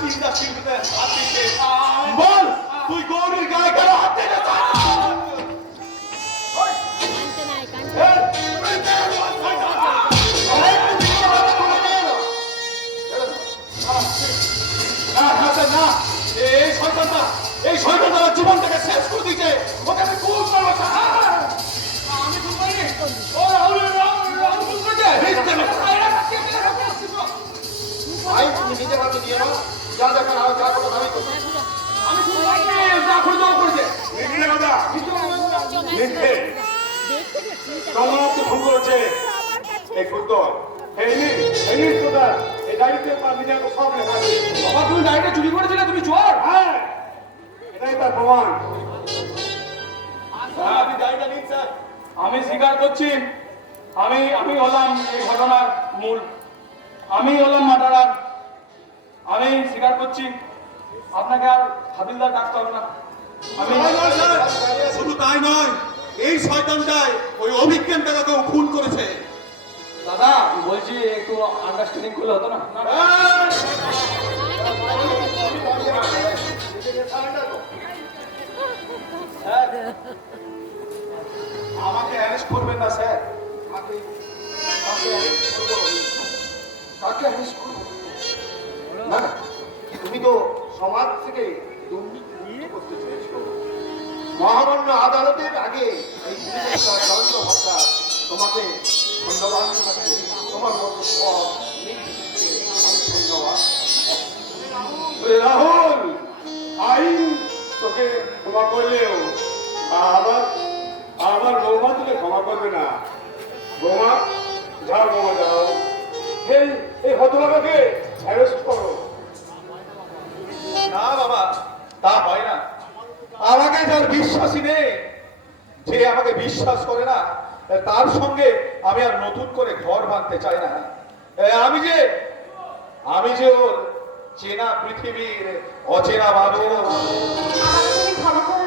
চিন্তা শিল্পীতে হাত দিচ্ছে। বল তুই গৌরীর গায়ে কেন হাত দিতে চাস? এই শয়তানটা জীবন থেকে শেষ করে দিচ্ছে। ওকে আমি খুব ভালোবাসি। আমি খুব পারি। ও রাহুল খুব করে। ভাই তুমি নিজে হাতে দিয়ে নাও, যা দেখা নাও, যা করো আমি করবো। আমি খুব পারি। যা করে দাও করেছে। লিখলে দাদা লিখলে তোমাকে ফোন করেছে এই ফুটবল এই নিন তোদা এই ডায়েরিতে তার নিজের সব লেখা আছে। বাবা তুমি ডায়েরিটা চুরি করেছিলে, তুমি চোর? হ্যাঁ এটাই তার প্রমাণ। আপনি ডায়েরিটা নিন স্যার। আমি স্বীকার করছি, আমি হলাম এই ঘটনার মূল, আমি হলাম মার্ডারার। আমি স্বীকার করছি, আপনাকে আর হাবিলদার ডাকতে হবে না। আমি শুধু তাই নয়, এই শয়তানটাই ওই অভিজ্ঞান টাকাকেও খুন করেছে। দাদা বলছি একটু আন্ডারস্ট্যান্ডিং করলে হতো না? আমাকে অ্যারেস্ট করবেন না স্যার। কাকে অ্যারেস্ট করবো? কাকে অ্যারেস্ট করবো? না না, তুমি তো সমাজ থেকে দুর্নীতি করতে চেয়েছো। মহামান্য আদালতের আগে এই তদন্ত হত্যা তোমাকে ধন্যবাদ জানাচ্ছি। তোমার মতো সব নির্দোষীকে আমি ধন্যবাদ। রাহুল আইন তোকে ক্ষমা করলেও আবার আমার বৌমা তোকে ক্ষমা করবে না। বৌমা যাও, বৌমা যাও, এই হতভাগাকে অ্যারেস্ট করো। না বাবা, তা হয় না। আমাকে যার বিশ্বাসী নেই, যে আমাকে বিশ্বাস করে না, তার সঙ্গে আমি আর নতুন করে ঘর বাঁধতে চাই না। আমি যে ওর চেনা পৃথিবীর অচেনা বাবু। আমাকে তুমি ক্ষমা করে